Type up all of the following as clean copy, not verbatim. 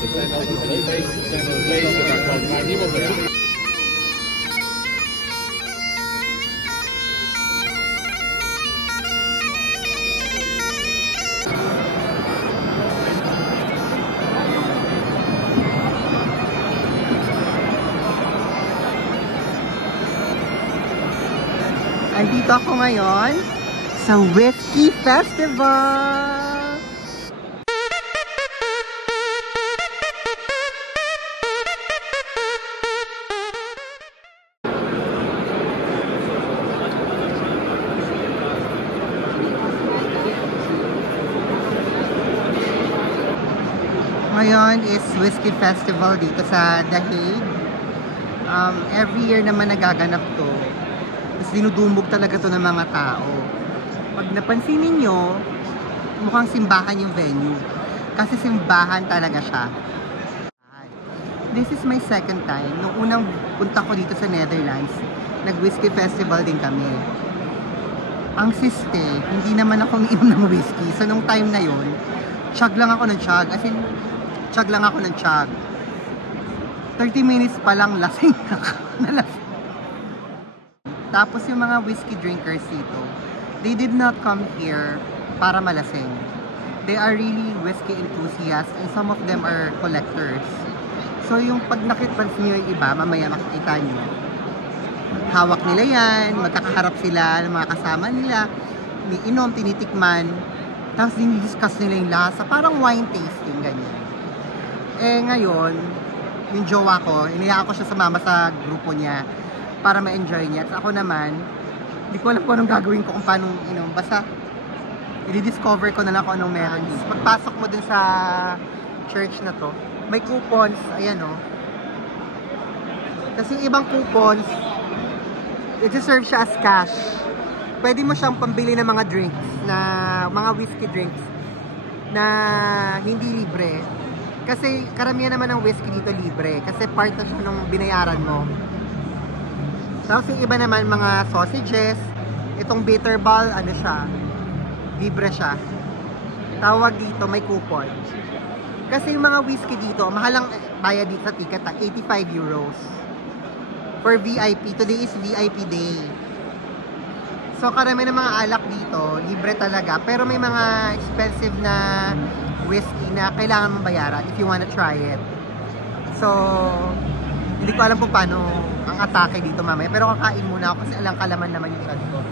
Andito ako ngayon sa Whiskey Festival. Ngayon is Whiskey Festival dito sa The Hague. Every year naman nagaganap to. Tapos dinudumog talaga to ng mga tao. Pag napansin ninyo, mukhang simbahan yung venue. Kasi simbahan talaga siya. This is my second time. Nung unang punta ko dito sa Netherlands, nag-whiskey festival din kami. Ang siste, hindi naman ako umiinom ng whiskey. So nung time na yon, chug lang ako ng chug. As in, chug lang ako ng chug. 30 minutes pa lang, lasing na lasing. Tapos yung mga whiskey drinkers dito, they did not come here para malasing. They are really whiskey enthusiasts and some of them are collectors. So yung pag nakitpansin nyo yung iba, mamaya makikita nyo. Hawak nila yan, magkakaharap sila ng mga kasama nila, iniinom, tinitikman, tapos dinidiscuss nila yung lasa, parang wine tasting, ganyan. Eh ngayon, yung jowa ko, iniyaka ko siya sumama sa grupo niya para ma-enjoy niya. At ako naman, hindi ko alam kung anong gagawin ko kung paano inom. Basta, i-discover ko na lang kung anong meron. Pagpasok mo dun sa church na to, may coupons, ayan o. Kasi yung ibang coupons, i-serve siya as cash. Pwede mo siyang pambili ng mga drinks, na mga whiskey drinks, na hindi libre. Kasi karamihan naman ng whiskey dito libre. Kasi part na siya nung binayaran mo. Tapos yung iba naman, mga sausages, itong bitterball, ano siya, libre siya. Tawag dito, may coupon. Kasi yung mga whiskey dito, mahalang bayad dito sa ticket, 85 euros. For VIP, today is VIP day. So karami ng mga alak dito, libre talaga. Pero may mga expensive na whiskey na kailangan mong bayaran if you wanna try it. So, hindi ko alam kung paano ang atake dito mamaya. Pero kakain muna ako kasi alang kalaman naman yung chan ko.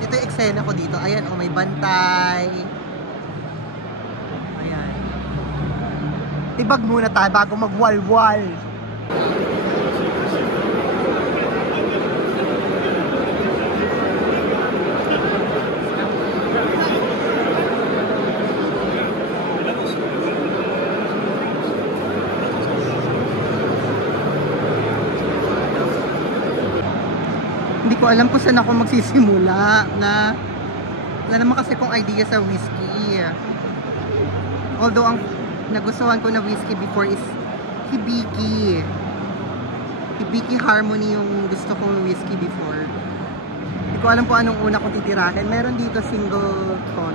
Ito yung eksena ko dito. Ayan, oh, may bantay. Ayan. Tibag muna tayo bago magwalwal. Hindi ko alam kung saan ako magsisimula na wala naman kasi kong idea sa whiskey. Although ang nagustuhan ko na whiskey before is Hibiki. Hibiki Harmony yung gusto kong whiskey before. Hindi ko alam kung anong una kong titirahin. Meron dito Singleton.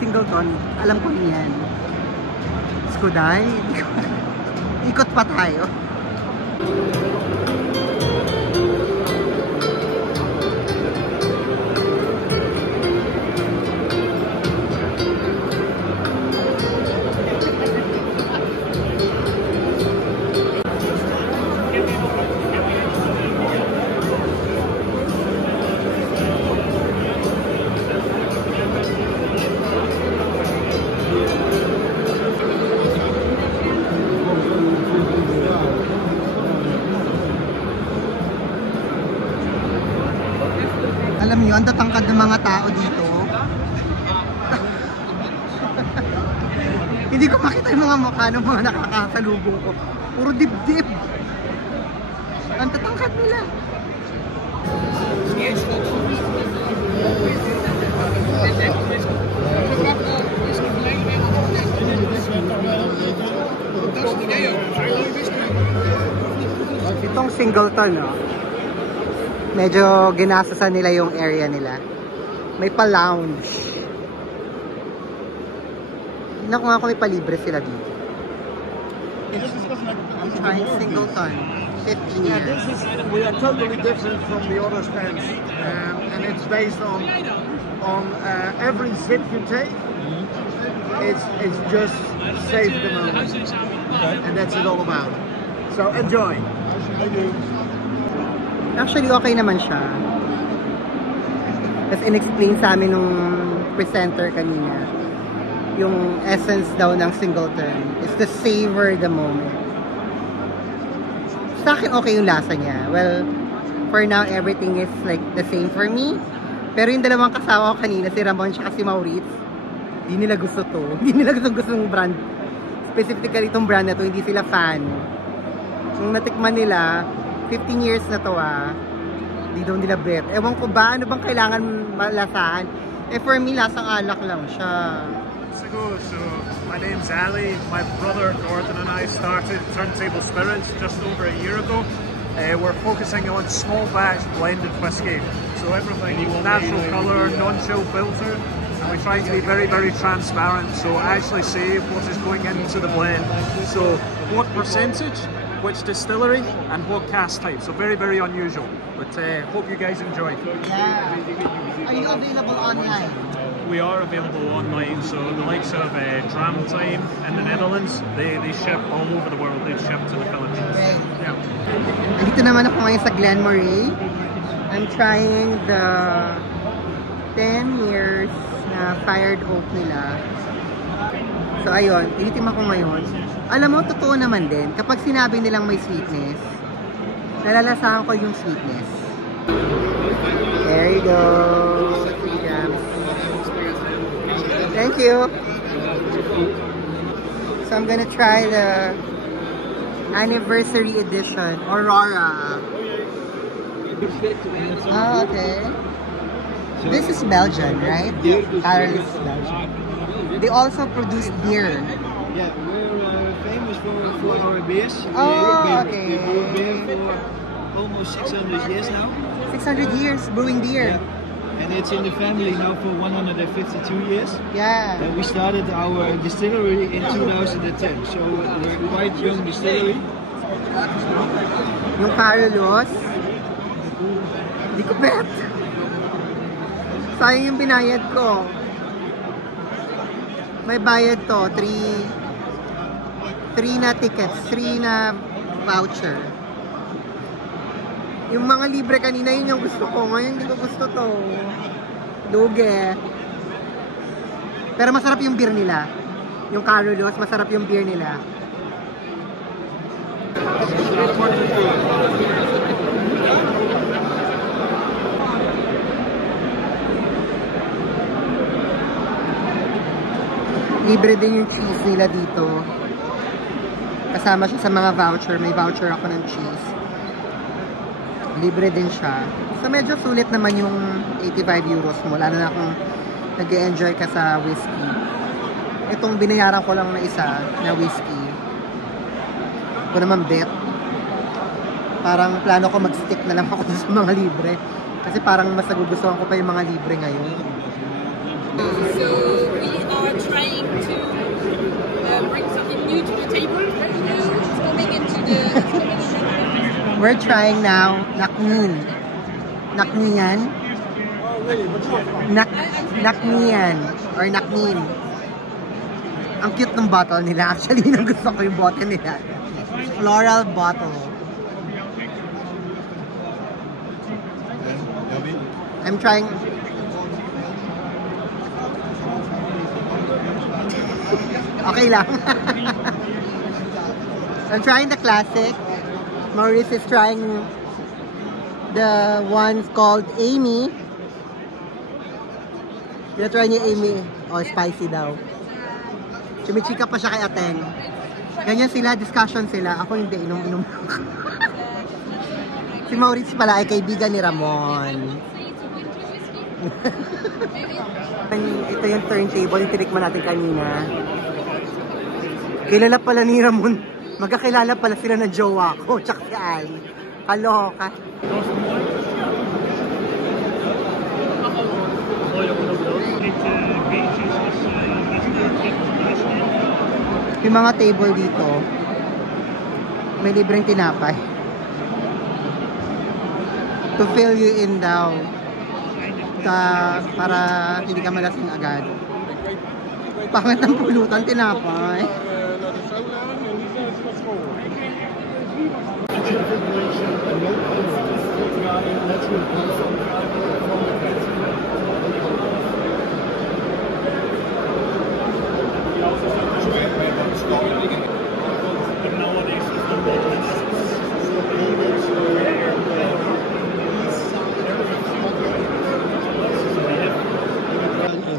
Singleton. Alam ko niyan. Skuday. Ikot pa tayo. Alam niyo, ang tatangkad ng mga tao dito. Hindi ko makita yung mga mukha ng mga nakakasalubong ko. Puro dibdib. Ang tatangkad nila. Itong Singleton, no? Medyo ginasasan nila yung area nila. May pa-lounge. Tingnan ko nga kung may palibre sila dito. I'm trying Singleton. 15 Yeah, years. we are totally different from the other stands, and it's based on every sip you take. It's just save the moment, and that's it all about. So enjoy. Actually, okay naman siya. Tapos in-explain sa amin nung presenter kanina, yung essence daw ng Singleton is to savor the moment. Sa akin, okay yung lasa niya. Well, for now, everything is like the same for me. Pero yung dalawang kasama ko kanina, si Ramon at si Maurice, hindi nila gusto to. Hindi nila gustong brand. Specifically itong brand na to, hindi sila fan. Nung natikman nila, 15 years na to hindi daw nila bet. Ewan ko ba, ano bang kailangan malasahan? Eh for me, lasang alak lang siya. So my name's Ali. My brother Gordon and I started Turntable Spirits just over a year ago. We're focusing on small batch blended whiskey. So everything natural colour, non-chill filter, and we try to be very, very transparent. So actually say what is going into the blend. So what percentage, which distillery, and what cask type. So very, very unusual. But hope you guys enjoy. Yeah. Are you available online? We are available online, so the likes of Dram Time in the Netherlands, they ship all over the world. They ship to the Philippines. Okay. Yeah. Dito naman ako ngayon sa Glenmorangie. I'm trying the 10 years na fired oak nila. So ayun, tinitima ko ngayon. Alam mo, totoo naman din, kapag sinabi nilang may sweetness, nalalasahan ko yung sweetness. There you go. Thank you. So I'm gonna try the anniversary edition, Aurora. Oh, okay. This is Belgian, right? Yeah. Paris is Belgian. They also produce beer. Yeah, we're famous for our beers. Oh, we brew beer for almost 600 years now. 600 years brewing beer. Yeah. And it's in the family now for 152 years. Yeah. And we started our distillery in 2010, so we're quite young distillery. Yung Carlos, hindi ko bet. Sayang yung binayad ko. May bayad to, 3 na tickets, 3 na voucher. Yung mga libre kanina, yun yung gusto ko. Ngayon hindi ko gusto to. Luge. Pero masarap yung beer nila. Yung Carlos, masarap yung beer nila. Libre din yung cheese nila dito. Kasama siya sa mga voucher. May voucher ako ng cheese. Libre din siya. So medyo sulit naman yung 85 euros mo. Lalo na kung nag-e-enjoy ka sa whiskey. Itong binayaran ko lang na isa na whiskey. Ito naman bet. Parang plano ko mag-stick na lang ako sa mga libre. Kasi parang mas nagugustuhan ko pa yung mga libre ngayon. So we are trying to bring something new to the table. It's coming into the... We're trying now Naknin. Naknian. Naknian or Naknin. Ang cute ng bottle nila. Actually, nang gusto ko yung bottle nila. Floral bottle. I'm trying. Okay lang. I'm trying the classic. Maurice is trying the ones called Amy. Try niya Amy. Oh, spicy daw. Chumichika pa siya kay Aten. Ganyan sila, discussion sila. Ako hindi, inom-inom. Si Maurice pala ay kaibigan ni Ramon. Ito yung turntable, yung tinikman natin kanina. Kilala pala ni Ramon. Magkakilala pala sila ng jowa ko, tsaka si Al. Kaloka. Yung mga table dito, may libreng tinapay. To fill you in daw. Para hindi ka malasing agad. Pangit ng pulutan, tinapay.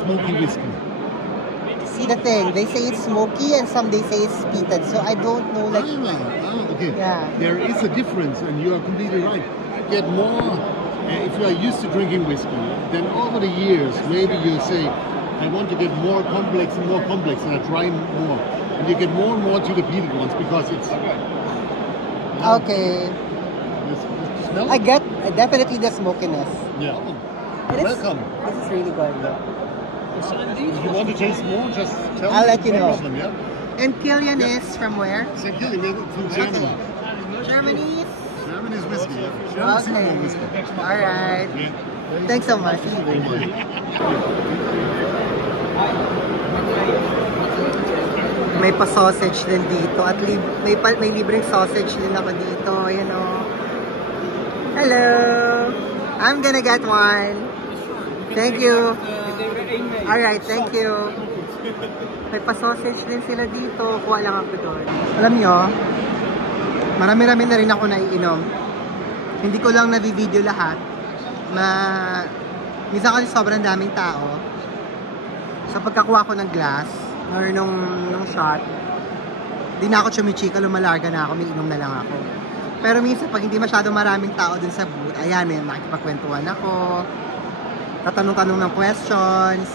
Smoky whiskey. See the thing, they say it's smoky and some they say it's peated, so I don't know like... Okay. Yeah. There is a difference and you are completely right. Get more, if you are used to drinking whiskey, then over the years, maybe you say, I want to get more complex and I try more. And you get more and more to the peated ones because it's... Okay. The smell? I get definitely the smokiness. Yeah. It is- Welcome. This is really good. If you want to taste more, just tell I'll me. let you know. No problem, yeah? And Killian is from where? St. Killian, from Germany. Germany? Germany's whiskey, yeah. German single whiskey. Alright. Yeah. Thanks so much. May pa-sausage din dito at may libreng sausage din ako dito, you know. Hello! I'm gonna get one. Thank you. Alright, thank you. May pa-sausage din sila dito. Kuha lang ako doon. Alam nyo, marami-rami na rin ako naiinom. Hindi ko lang navi-video lahat. Minsan kasi sobrang daming tao. Sa pagkakuha ko ng glass, or nung shot, di na ako chumichika, lumalarga na ako, may inom na lang ako. Pero minsan, pag hindi masyado maraming tao dun sa booth, ayan, may makikipagkwentuhan ako, tatanong-tanong ng questions.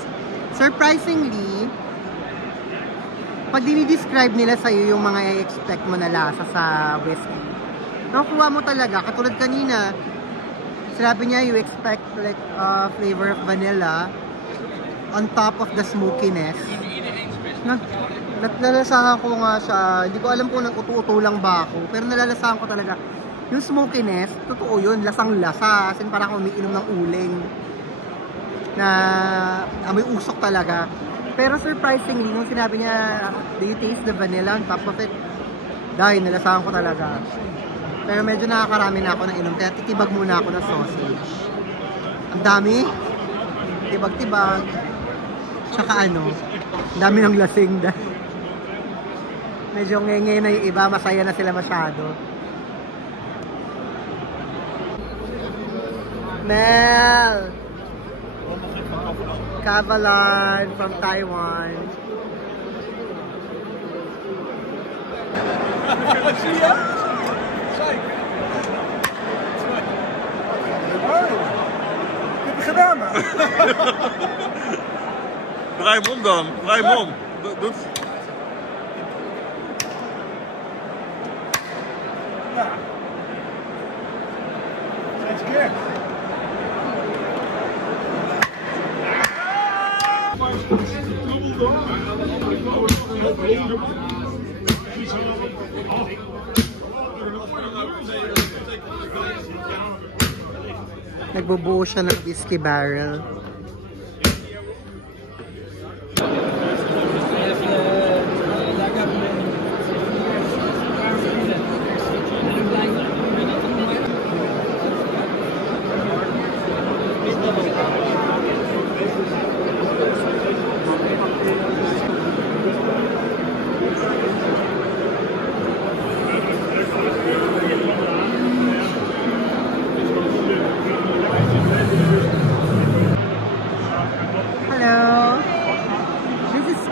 Surprisingly, pag dinidescribe nila sa'yo yung mga i-expect mo na lasa sa whiskey, nakukuha mo talaga. Katulad kanina, sinabi niya you expect like flavor of vanilla on top of the smokiness. Nalalasahan ko nga siya. Hindi ko alam kung nag-utu-utu lang ba ako, pero nalalasahan ko talaga yung smokiness. Totoo yun, lasang-lasa, as in parang umiinom ng uling na amoy usok talaga. Pero surprisingly, nung sinabi niya, do you taste the vanilla on top of it? Dahil nalasahan ko talaga. Pero medyo nakakarami na ako ng inom, kaya titibag muna ako ng sausage. Ang dami. Tibag-tibag. Tsaka ano, ang dami ng lasing. Medyo ngenge na yung iba, masaya na sila masyado. Mel! Kavalan from Taiwan. Gedaan man. Draai hem om dan. Draai hem om. Doe het. Ja. Steeds keer. Nagbubuo siya ng whiskey barrel.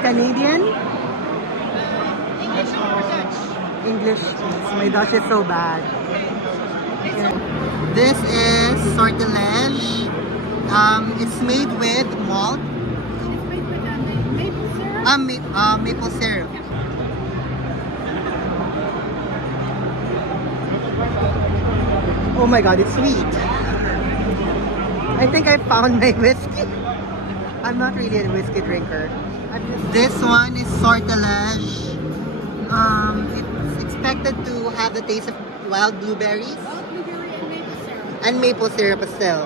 Canadian? English. My Dutch is so bad. This is sortilege. It's made with malt. It's made with maple syrup. Maple syrup. Oh my god, it's sweet. I think I found my whiskey. I'm not really a whiskey drinker. This one is Sortilege. It's expected to have the taste of wild blueberries. Wild blueberry And and maple syrup. maple syrup still.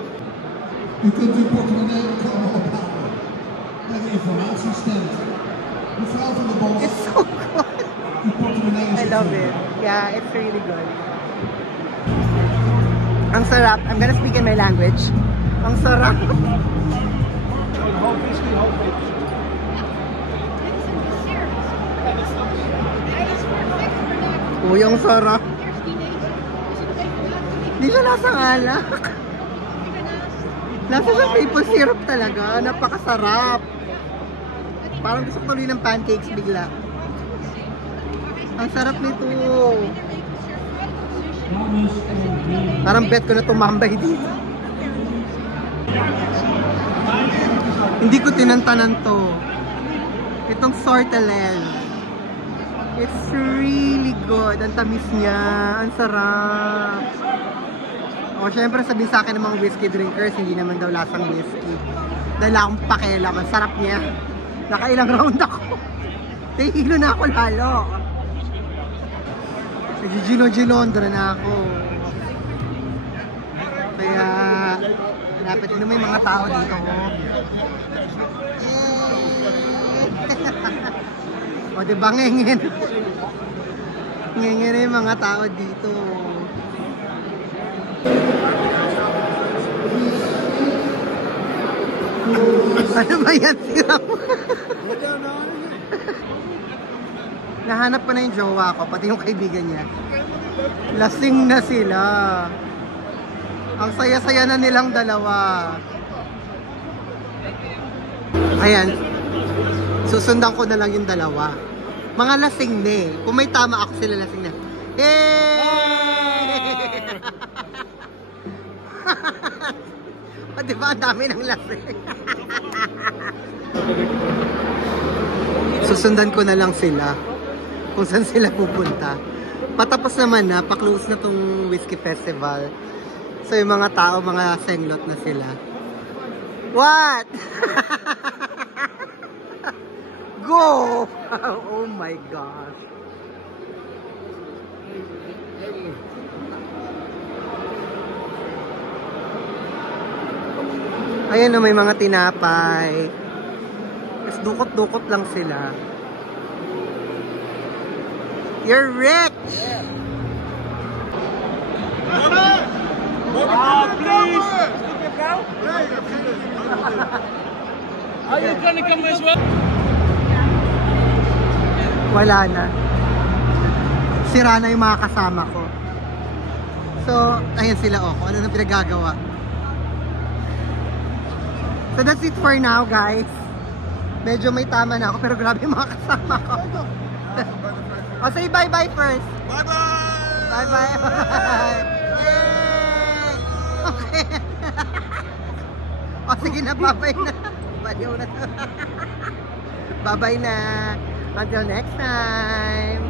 It's so good. I love it. Yeah, it's really good. Ang sarap. I'm gonna speak in my language. Ang sarap. Uy, ang sarap. Hindi siya lasang alak. Lasa siya maple syrup talaga. Napakasarap. Parang gusto ko tuloy ng pancakes bigla. Ang sarap nito. Parang bet ko na tumambay dito. Hindi ko tinantanan to. Itong Sortilege. It's really good. Ang tamis niya. Ang sarap. O, syempre sabihin sa akin ng mga whiskey drinkers, hindi naman daw lasang whiskey. Dahil akong pakialam. Ang sarap niya. Nakailang round ako. Nahihilo na ako lalo. Nagigino-ginondra na ako. Kaya, lapit na may mga tao dito. O, diba ngengin? Ngengin na yung mga tao dito. Ano ba yan? Nahanap ko na yung jowa ko, pati yung kaibigan niya. Lasing na sila. Ang saya-saya na nilang dalawa. Ayan. Susundan ko na lang yung dalawa. Mga lasing na eh. Kung may tama ako, sila lasing na. Yay! O diba, ang dami ng lasing. Susundan ko na lang sila. Kung saan sila pupunta. Patapos naman na, pa-close na tong whiskey festival. So yung mga tao, mga senglot na sila. What? Go! Oh my gosh. Ayan o, may mga tinapay. Mas dukot-dukot lang sila. You're rich! Please! Are you gonna come as well? Wala na. Sira na yung mga kasama ko. So, ayan sila o. Kung ano nang pinagagawa. So that's it for now, guys. Medyo may tama na ako, pero grabe yung mga kasama ko. O, say bye-bye first. Bye-bye! Bye-bye. Yay! Okay. O, sige na, bye-bye na. Baliw na to. Bye-bye na. Until next time.